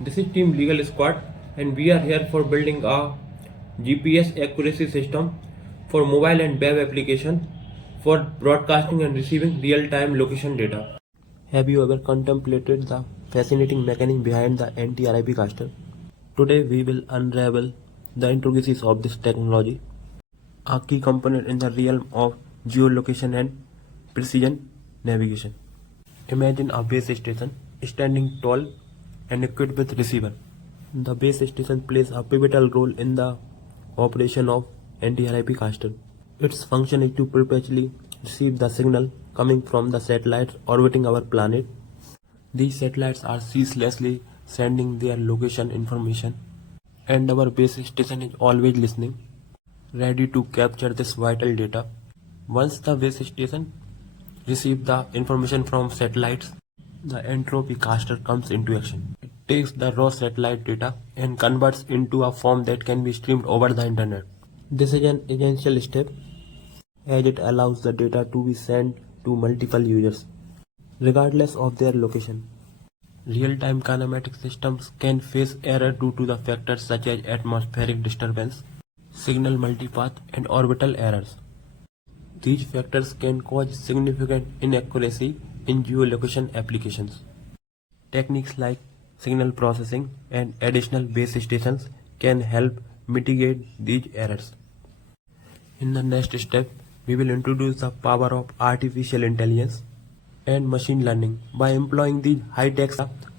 This is Team Legal Squad, and we are here for building a GPS accuracy system for mobile and web application for broadcasting and receiving real-time location data. Have you ever contemplated the fascinating mechanism behind the anti-RIP caster? Today we will unravel the intricacies of this technology, a key component in the realm of geolocation and precision navigation. Imagine a base station standing tall and equipped with receiver. The base station plays a pivotal role in the operation of anti-RIP caster. Its function is to perpetually receive the signal coming from the satellites orbiting our planet. These satellites are ceaselessly sending their location information, and our base station is always listening, ready to capture this vital data. Once the base station receives the information from satellites, the entropy caster comes into action. It takes the raw satellite data and converts into a form that can be streamed over the internet. This is an essential step as it allows the data to be sent to multiple users, regardless of their location. Real-time kinematic systems can face error due to the factors such as atmospheric disturbance, signal multipath, and orbital errors. These factors can cause significant inaccuracy in geolocation applications. Techniques like signal processing and additional base stations can help mitigate these errors. In the next step, we will introduce the power of artificial intelligence and machine learning. By employing these high-tech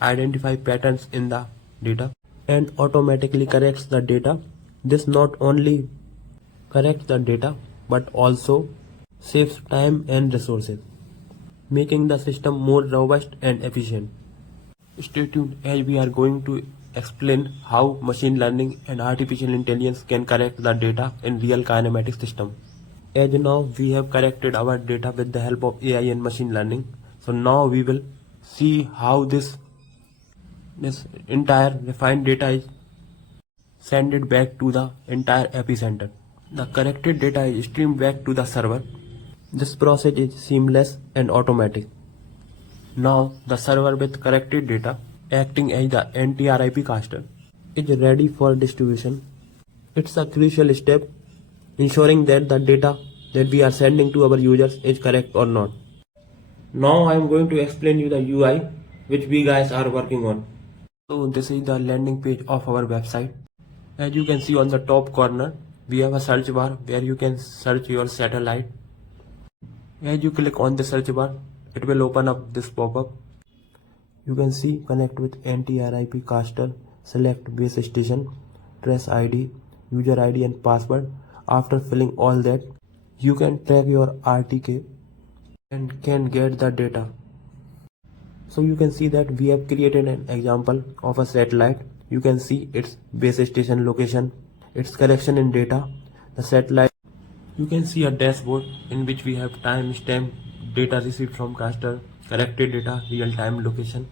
identify patterns in the data and automatically corrects the data. This not only corrects the data but also saves time and resources, making the system more robust and efficient. Stay tuned as we are going to explain how machine learning and artificial intelligence can correct the data in real kinematic system. As now we have corrected our data with the help of AI and machine learning. So now we will see how this entire refined data is sent back to the entire epicenter. The corrected data is streamed back to the server. This process is seamless and automatic. Now the server with corrected data, acting as the anti-RIP caster, is ready for distribution. It's a crucial step ensuring that the data that we are sending to our users is correct or not. Now I am going to explain you the UI which we guys are working on. So this is the landing page of our website. As you can see on the top corner, we have a search bar where you can search your satellite. As you click on the search bar, it will open up this pop-up. You can see connect with anti-RIP caster, select base station, trace ID, user ID and password. After filling all that, you can track your RTK and can get the data. So you can see that we have created an example of a satellite. You can see its base station location, its correction in data, the satellite. You can see a dashboard in which we have timestamp data received from caster, corrected data, real-time location.